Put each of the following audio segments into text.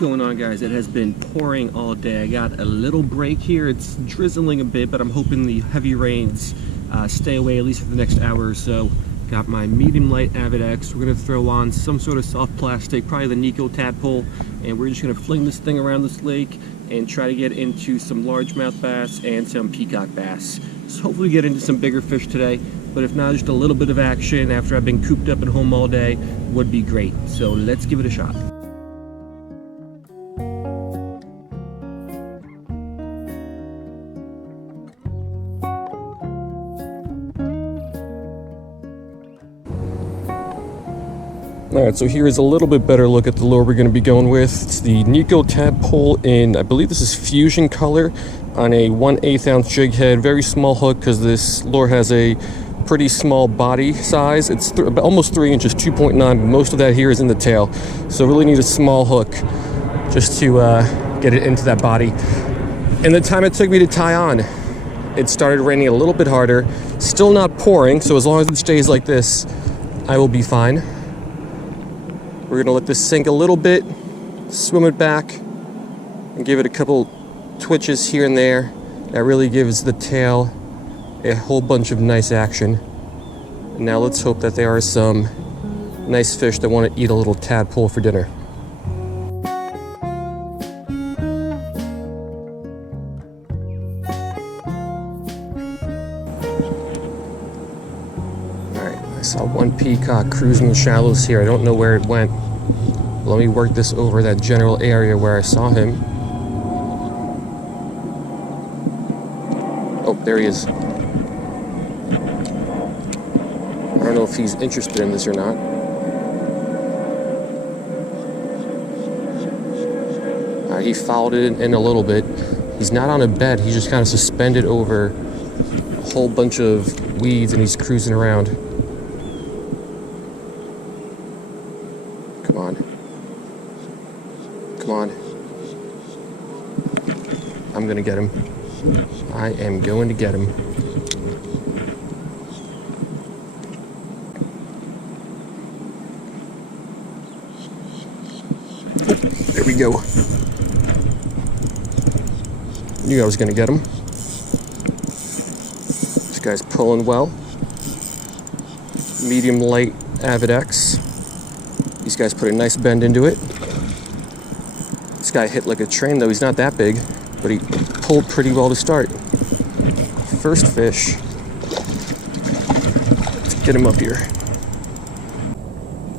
going on, guys? It has been pouring all day. I got a little break here. It's drizzling a bit, but I'm hoping the heavy rains stay away at least for the next hour or so. Got my medium light Avid X. We're gonna throw on some sort of soft plastic, probably the Nikko Tadpole, and we're just gonna fling this thing around this lake and try to get into some largemouth bass and some peacock bass. So hopefully get into some bigger fish today, but if not, just a little bit of action after I've been cooped up at home all day would be great. So let's give it a shot. Alright, so here is a little bit better look at the lure we're going to be going with. It's the Nikko Tadpole in, I believe this is fusion color, on a 1/8 ounce jig head. Very small hook because this lure has a pretty small body size. It's almost 3 inches, 2.9, but most of that here is in the tail. So really need a small hook just to get it into that body. And the time it took me to tie on, it started raining a little bit harder. Still not pouring, so as long as it stays like this, I will be fine. We're gonna let this sink a little bit, swim it back, and give it a couple twitches here and there. That really gives the tail a whole bunch of nice action. And now let's hope that there are some nice fish that want to eat a little tadpole for dinner. I saw one peacock cruising the shallows here. I don't know where it went. Let me work this over that general area where I saw him. Oh, there he is. I don't know if he's interested in this or not. He followed it in a little bit. He's not on a bed. He's just kind of suspended over a whole bunch of weeds and he's cruising around. Come on. Come on. I'm gonna get him. I am going to get him. Oh, there we go. Knew I was gonna get him. This guy's pulling well. Medium light Avid X. These guys put a nice bend into it. This guy hit like a train though. He's not that big, but he pulled pretty well to start. First fish. Let's get him up here.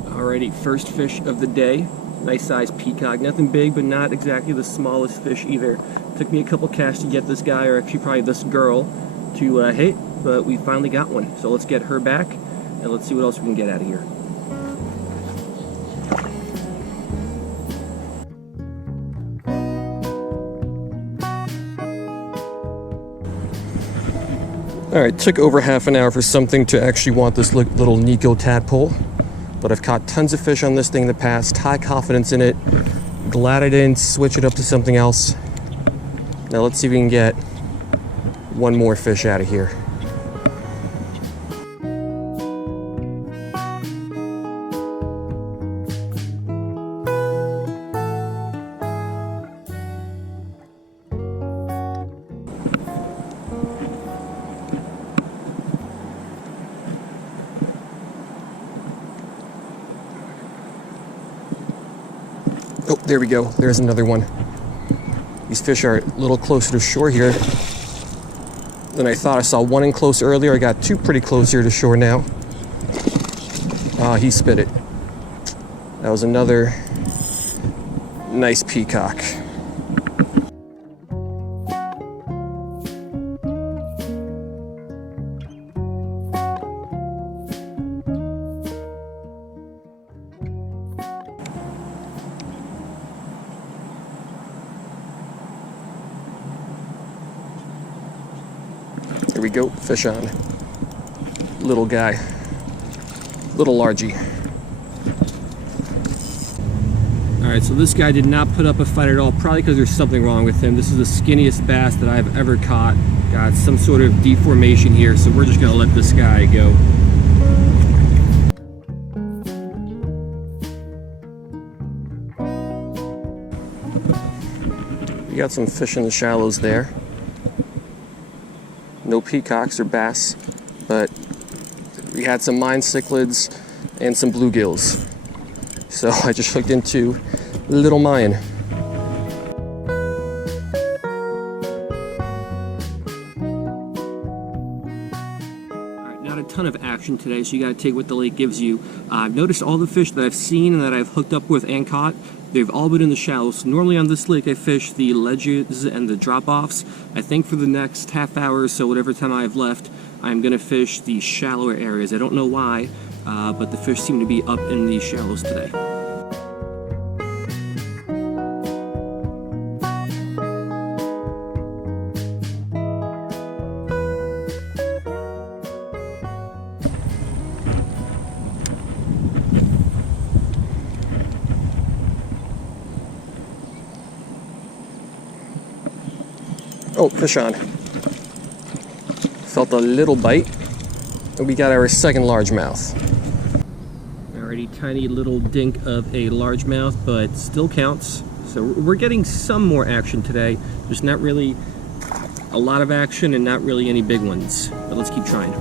Alrighty, first fish of the day. Nice size peacock. Nothing big, but not exactly the smallest fish either. Took me a couple casts to get this guy, or actually probably this girl, to hit, but we finally got one. So let's get her back, and let's see what else we can get out of here. Alright, took over half an hour for something to actually want this little Nikko Tadpole. But I've caught tons of fish on this thing in the past, high confidence in it. Glad I didn't switch it up to something else. Now let's see if we can get one more fish out of here. Oh, there we go. There's another one. These fish are a little closer to shore here than I thought. I saw one in close earlier. I got two pretty close here to shore now. Ah, he spit it. That was another nice peacock. Here we go, fish on. Little guy, little largy. All right, so this guy did not put up a fight at all, probably because there's something wrong with him. This is the skinniest bass that I've ever caught. Got some sort of deformation here, so we're just gonna let this guy go. got some fish in the shallows there. No peacocks or bass, but we had some mine cichlids and some bluegills. So I just hooked into little mine. Not a ton of action today, so you gotta take what the lake gives you. I've noticed all the fish that I've seen and that I've hooked up with and caught, they've all been in the shallows. Normally on this lake I fish the ledges and the drop-offs. I think for the next half hour or so, whatever time I have left, I'm gonna fish the shallower areas. I don't know why, but the fish seem to be up in the shallows today. Oh, fish on. Felt a little bite, and we got our second largemouth. Alrighty, tiny little dink of a largemouth, but still counts. So we're getting some more action today. There's not really a lot of action and not really any big ones, but let's keep trying.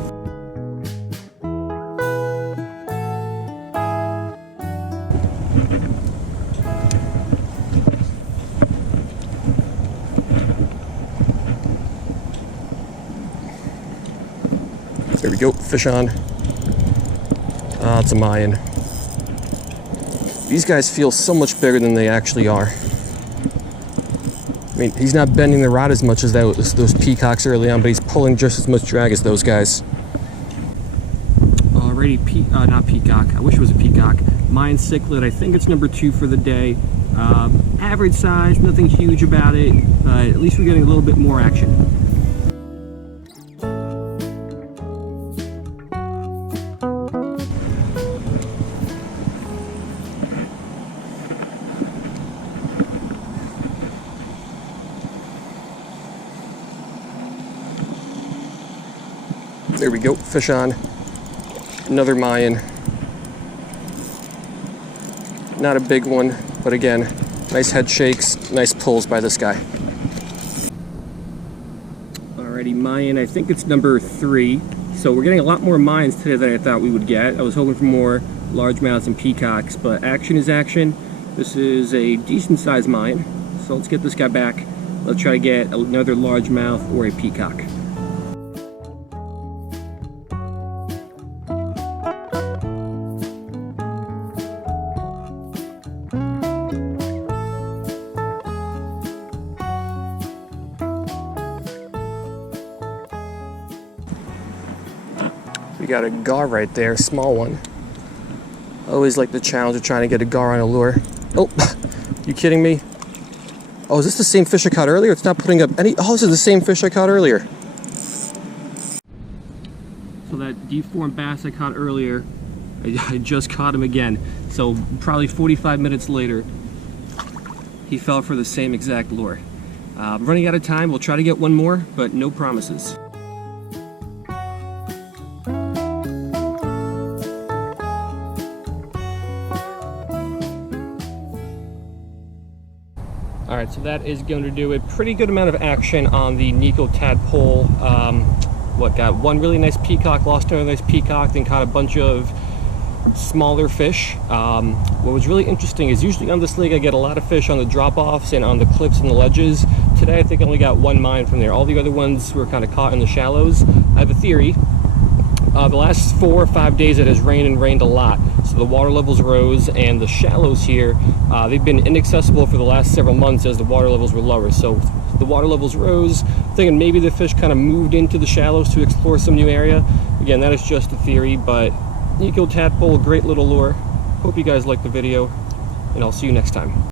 There we go, fish on. Ah, it's a Mayan. These guys feel so much bigger than they actually are. I mean, he's not bending the rod as much as those peacocks early on, but he's pulling just as much drag as those guys. Alrighty, not peacock. I wish it was a peacock. Mayan cichlid, I think it's number 2 for the day. Average size, nothing huge about it, but at least we're getting a little bit more action. There we go, fish on. Another Mayan. Not a big one, but again, nice head shakes, nice pulls by this guy. Alrighty, Mayan, I think it's number 3. So we're getting a lot more Mayans today than I thought we would get. I was hoping for more largemouths and peacocks, but action is action. This is a decent sized Mayan. So let's get this guy back. Let's try to get another largemouth or a peacock. We got a gar right there, small one. I always like the challenge of trying to get a gar on a lure. Oh, you kidding me? Oh, is this the same fish I caught earlier? It's not putting up any. Oh, this is the same fish I caught earlier. So that deformed bass I caught earlier, I just caught him again. So probably 45 minutes later, he fell for the same exact lure. I'm running out of time. We'll try to get one more, but no promises. Alright, so that is going to do a pretty good amount of action on the Nikko Tadpole. Got one really nice peacock, lost another nice peacock, then caught a bunch of smaller fish. What was really interesting is usually on this lake I get a lot of fish on the drop-offs and on the cliffs and the ledges. Today I think I only got one mine from there. All the other ones were kind of caught in the shallows. I have a theory. The last 4 or 5 days it has rained and rained a lot, so the water levels rose, and the shallows here, they've been inaccessible for the last several months as the water levels were lower. So the water levels rose, thinking maybe the fish kind of moved into the shallows to explore some new area. Again, that is just a theory, but Nikko Tadpole, great little lure. Hope you guys liked the video, and I'll see you next time.